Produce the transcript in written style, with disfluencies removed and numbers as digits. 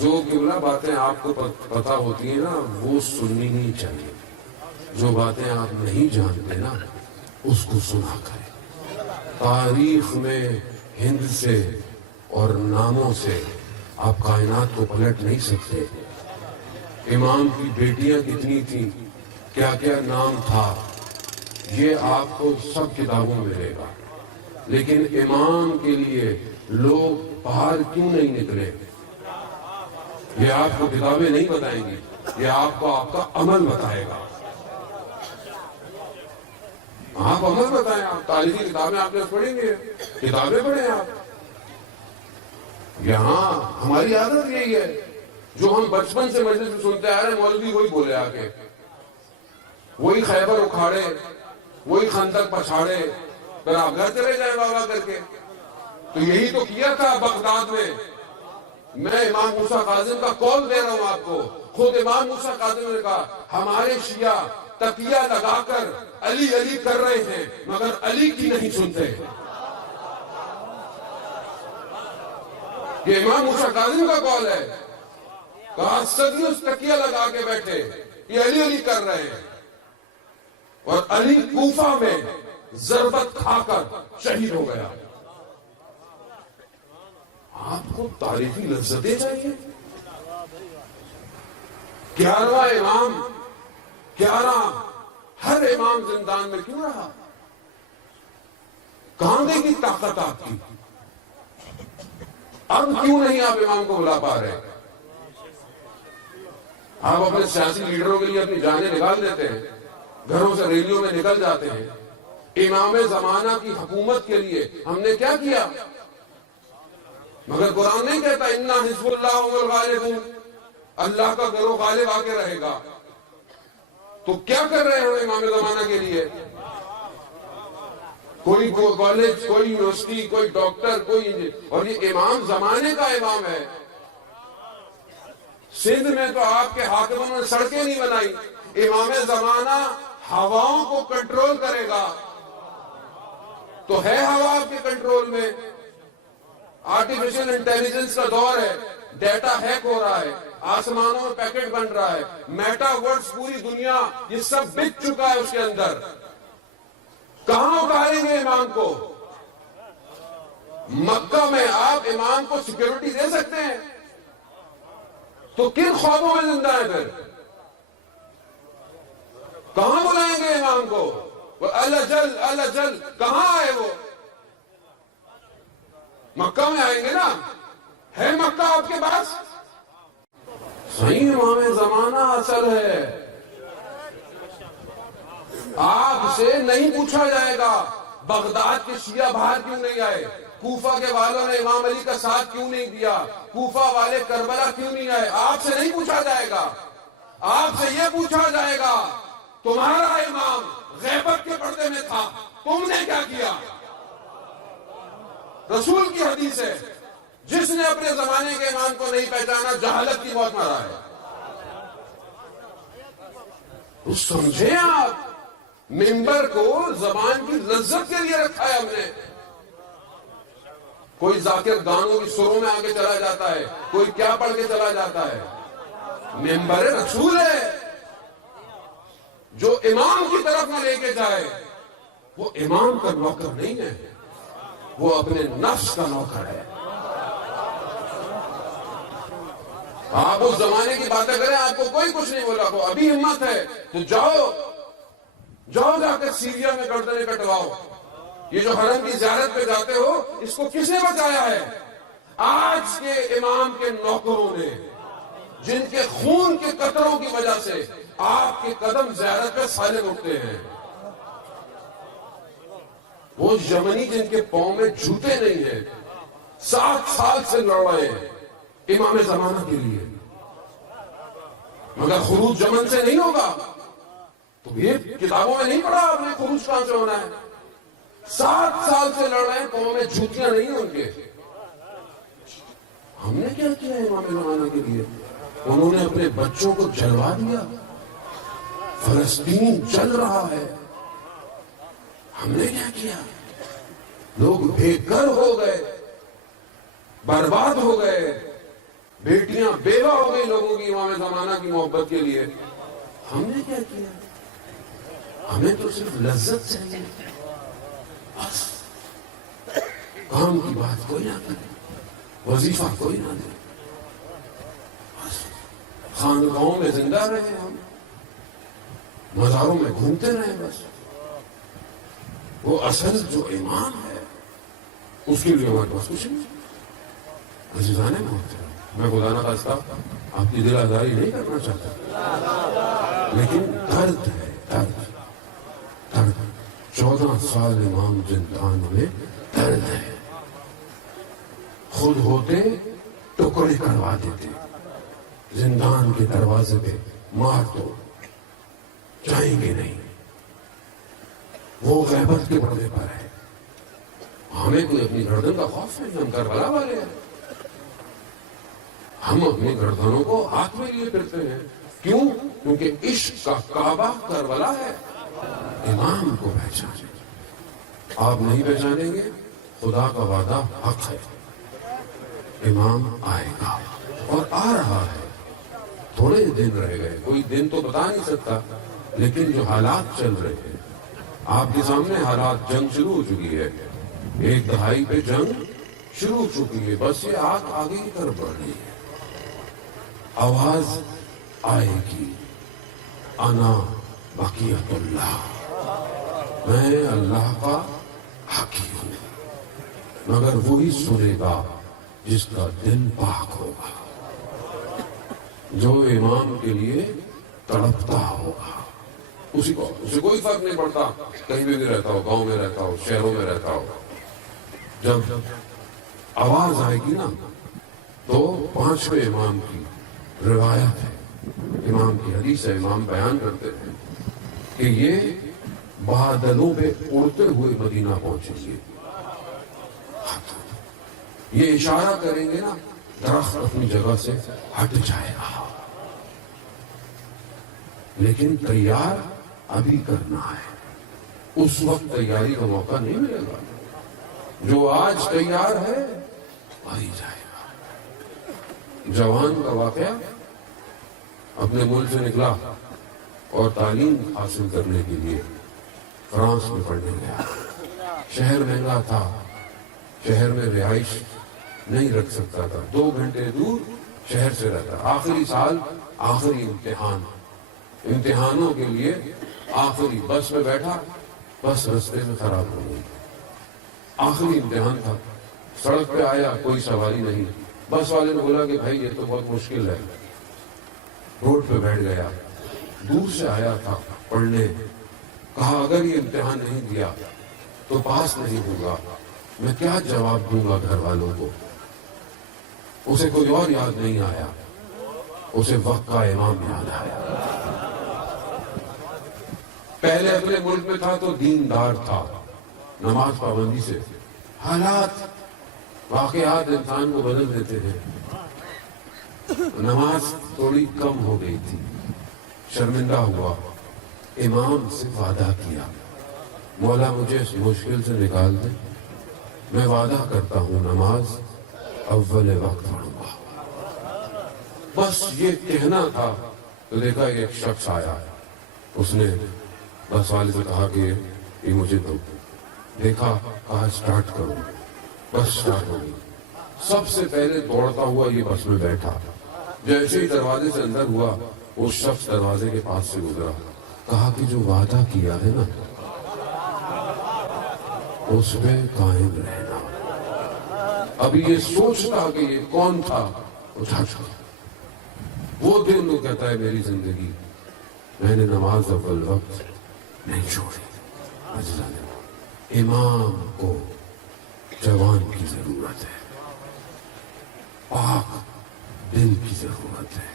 جو قبلہ باتیں آپ کو پتہ ہوتی ہیں نا وہ سننی نہیں چاہیے، جو باتیں آپ نہیں جانتے نا اس کو سنا کریں۔ تاریخ میں ہند سے اور ناموں سے آپ کائنات کو پلٹ نہیں سکتے۔ امام کی بیٹیاں کتنی تھیں، کیا کیا نام تھا، یہ آپ کو سب کتابوں میں ملے گا، لیکن امام کے لیے لوگ باہر کیوں نہیں نکلے یہ آپ کو کتابیں نہیں بتائیں گی، یہ آپ کو آپ کا عمل بتائے گا۔ آپ عمل بتائیں، آپ تاریخی کتابیں آپ نے پڑھیں گے، کتابیں پڑھیں آپ۔ یہاں ہماری عادت یہی ہے جو ہم بچپن سے مجلس میں سنتے آ رہے ہیں، مولوی وہی بولے آ کے، وہی خیبر اکھاڑے، وہی خندق پچھاڑے، پھر آپ گھر چلے جائیں بابا کر کے۔ تو یہی تو کیا تھا بغداد میں امام موسیٰ کاظم کا قول دے رہا ہوں آپ کو۔ خود امام موسیٰ کاظم نے کہا ہمارے شیعہ تکیہ لگا کر علی علی کر رہے ہیں مگر علی کی نہیں سنتے۔ یہ امام موسیٰ کاظم کا قول ہے، کہا صدیوں تکیہ لگا کے بیٹھے، یہ علی علی کر رہے ہیں، اور علی کوفہ میں ضربت کھا کر شہید ہو گیا۔ آپ کو تاریخی لذتیں چاہیے؟ 11واں امام، 11 ہر امام زندان میں کیوں رہا؟ کہاں گئی کی طاقت آپ کی؟ اب کیوں نہیں آپ امام کو بلا پا رہے؟ آپ اپنے سیاسی لیڈروں کے لیے اپنی جانیں نکال دیتے ہیں، گھروں سے ریلیوں میں نکل جاتے ہیں۔ امام زمانہ کی حکومت کے لیے ہم نے کیا کیا؟ مگر قرآن نہیں کہتا اِنَّا حِزْبُ اللَّهِ هُمُ الْغَالِبُونَ، اللہ کا گروہ غالب آ کے رہے گا۔ تو کیا کر رہے ہیں امام زمانہ کے لیے؟ کوئی کالج، کوئی یونیورسٹی، کوئی ڈاکٹر، کوئی انجینئر، اور یہ امام زمانے کا امام ہے۔ سندھ میں تو آپ کے حاکموں نے سڑکیں نہیں بنائی، امام زمانہ ہواؤں کو کنٹرول کرے گا۔ تو ہے ہوا آپ کے کنٹرول میں؟ آرٹیفیشل انٹیلیجنس کا دور ہے، ڈیٹا ہیک ہو رہا ہے، آسمانوں میں پیکٹ بن رہا ہے، میٹا ورڈز پوری دنیا یہ سب بک چکا ہے اس کے اندر۔ کہاں اتاریں گے امام کو؟ مکہ میں آپ امام کو سیکیورٹی دے سکتے ہیں تو کن خوابوں میں زندہ ہے پھر؟ کہاں بلائیں گے امام کو؟ وہ الجل الجل کہاں آئے وہ؟ مکہ میں آئیں گے نا؟ ہے مکہ آپ کے پاس؟ صحیح امام زمانہ اصل ہے۔ آپ سے نہیں پوچھا جائے گا بغداد کے شیعہ باہر کیوں نہیں آئے، کوفہ کے والوں نے امام علی کا ساتھ کیوں نہیں دیا، کوفہ والے کربلا کیوں نہیں آئے، آپ سے نہیں پوچھا جائے گا۔ آپ سے یہ پوچھا جائے گا تمہارا امام غیبت کے پردے میں تھا، تم نے کیا کیا؟ رسول کی حدیث ہے جس نے اپنے زمانے کے امام کو نہیں پہچانا جہالت کی موت مرا ہے۔ تو سمجھیں آپ، منبر کو زبان کی لذت کے لیے رکھا ہے ہم نے۔ کوئی ذاکر گانوں کی سروں میں آگے چلا جاتا ہے، کوئی کیا پڑھ کے چلا جاتا ہے۔ منبر رسول ہے، جو امام کی طرف نہ لے کے جائے وہ امام کا نوکر نہیں ہے، وہ اپنے نفس کا نوکر ہے۔ آپ اس زمانے کی باتیں کریں، آپ کو کوئی کچھ نہیں بولا، کو ابھی ہمت ہے تو جاؤ جا کے سیریا میں گردنیں کٹواؤ۔ یہ جو حرم کی زیارت پہ جاتے ہو، اس کو کس نے بچایا ہے؟ آج کے امام کے نوکروں نے، جن کے خون کے قطروں کی وجہ سے آپ کے قدم زیارت پہ سالم اٹھتے ہیں۔ وہ یمنی جن کے پاؤں میں جوتے نہیں ہیں، 7 سال سے لڑ رہے ہیں امام زمانہ کے لیے، مگر خروج یمن سے نہیں ہوگا۔ تو یہ کتابوں میں نہیں پڑھا آپ نے خروج کہاں سے ہونا ہے؟ 7 سال سے لڑ رہے ہیں، پاؤں میں جوتیاں نہیں ہیں ان کے۔ ہم نے کیا کیا امام زمانہ کے لیے؟ انہوں نے اپنے بچوں کو جلوا دیا، فلسطین جل رہا ہے۔ ہم نے کیا کیا؟ لوگ بے گھر ہو گئے، برباد ہو گئے، بیٹیاں بیوہ ہو گئی لوگوں کی امام زمانہ کی محبت کے لیے. ہم نے کیا کیا؟ ہمیں تو صرف لذت چاہیے بس. کام کی بات کوئی نہ کرے, وظیفہ کوئی نہ دے, بس خانقاہوں میں زندہ رہے, ہم مزاروں میں گھومتے رہے بس. وہ اصل جو ایمان ہے اس کے لیے ہمارے پاس کچھ نہیں. عزیزان محترم, میں خدا نہ خواستہ آپ کی دل آزاری نہیں کرنا چاہتا, لیکن درد ہے, درد. 14 سال امام زندان میں درد ہے. خود ہوتے ٹکڑے کروا دیتے, زندان کے دروازے پہ مار دو, جائیں گے نہیں. وہ غیبت کے پردے پر ہے. ہمیں کوئی اپنی گردن کا خوف نہیں, ہم کربلا والے ہیں. ہم اپنی گردنوں کو ہاتھ میں لیے پھرتے ہیں. کیوں؟ کیونکہ عشق کا کعبہ کربلا ہے. امام کو پہچانے, آپ نہیں پہچانیں گے, خدا کا وعدہ حق ہے. امام آئے گا اور آ رہا ہے. تھوڑے دن رہ گئے, کوئی دن تو بتا نہیں سکتا, لیکن جو حالات چل رہے ہیں آپ کے سامنے, حالات, جنگ شروع ہو چکی ہے. 1 دہائی پہ جنگ شروع ہو چکی ہے. بس یہ آگ آگے کی طرف بڑھ رہی ہے. آواز آئے گی, انا بقیت اللہ, میں اللہ کا حقی ہوں, مگر وہی سنے گا جس کا دل پاک ہوگا, جو امام کے لیے تڑپتا ہوگا. اسے کوئی فرق نہیں پڑتا کہیں بھی رہتا ہو, گاؤں میں رہتا ہو, شہروں میں رہتا ہو. جب آواز آئے گی نا تو 5ویں امام کی روایت ہے, امام کی حدیث ہے, امام بیان کرتے ہیں کہ یہ بادلوں پہ اڑتے ہوئے مدینہ پہنچیں گے. یہ اشارہ کریں گے نا, درخت اپنی جگہ سے ہٹ جائے گا. لیکن تیار ابھی کرنا ہے, اس وقت تیاری کا موقع نہیں ملے گا. جو آج تیار ہے وہی جائے گا. جوان کا واقعہ, اپنے ملک سے نکلا اور تعلیم حاصل کرنے کے لیے فرانس میں پڑھنے گیا. شہر مہنگا تھا, شہر میں رہائش نہیں رکھ سکتا تھا, 2 گھنٹے دور شہر سے رہتا. آخری سال, آخری امتحان, امتحانوں کے لیے آخری بس میں بیٹھا, بس رستے میں خراب ہو گئی. آخری امتحان تھا, سڑک پہ آیا, کوئی سواری نہیں. بس والے نے بولا کہ بھائی یہ تو بہت مشکل ہے. روڈ پہ بیٹھ گیا, دور سے آیا تھا پڑھنے. کہا اگر یہ امتحان نہیں دیا تو پاس نہیں ہوگا, میں کیا جواب دوں گا گھر والوں کو. اسے کوئی اور یاد نہیں آیا, اسے وقت کا امام یاد آیا. پہلے اپنے ملک میں تھا تو دیندار تھا, نماز پابندی سے. حالات, واقعات انسان کو بدل دیتے ہیں. نماز تھوڑی کم ہو گئی تھی, شرمندہ ہوا, امام سے وعدہ کیا, مولا مجھے اس مشکل سے نکال دے, میں وعدہ کرتا ہوں نماز اول وقت پڑھوں گا. بس یہ کہنا تھا تو دیکھا ایک شخص آیا, اس نے بس والے سے کہا کہ یہ مجھے دو. دیکھا, کہا اسٹارٹ کرو. بس اسٹارٹ ہوگی. سب سے پہلے دوڑتا ہوا یہ بس میں بیٹھا. جیسے ہی دروازے سے اندر ہوا, اس شخص دروازے کے پاس سے گزرا. کہا کہ جو وعدہ کیا ہے نا اس پہ قائم رہنا. ابھی یہ سوچتا کہ یہ کون تھا, اٹھا چھوڑا. وہ دن وہ کہتا ہے میری زندگی میں نے نماز اول وقت نہیں چھوڑی. امام کو جوان کی ضرورت ہے, پاک دل کی ضرورت ہے.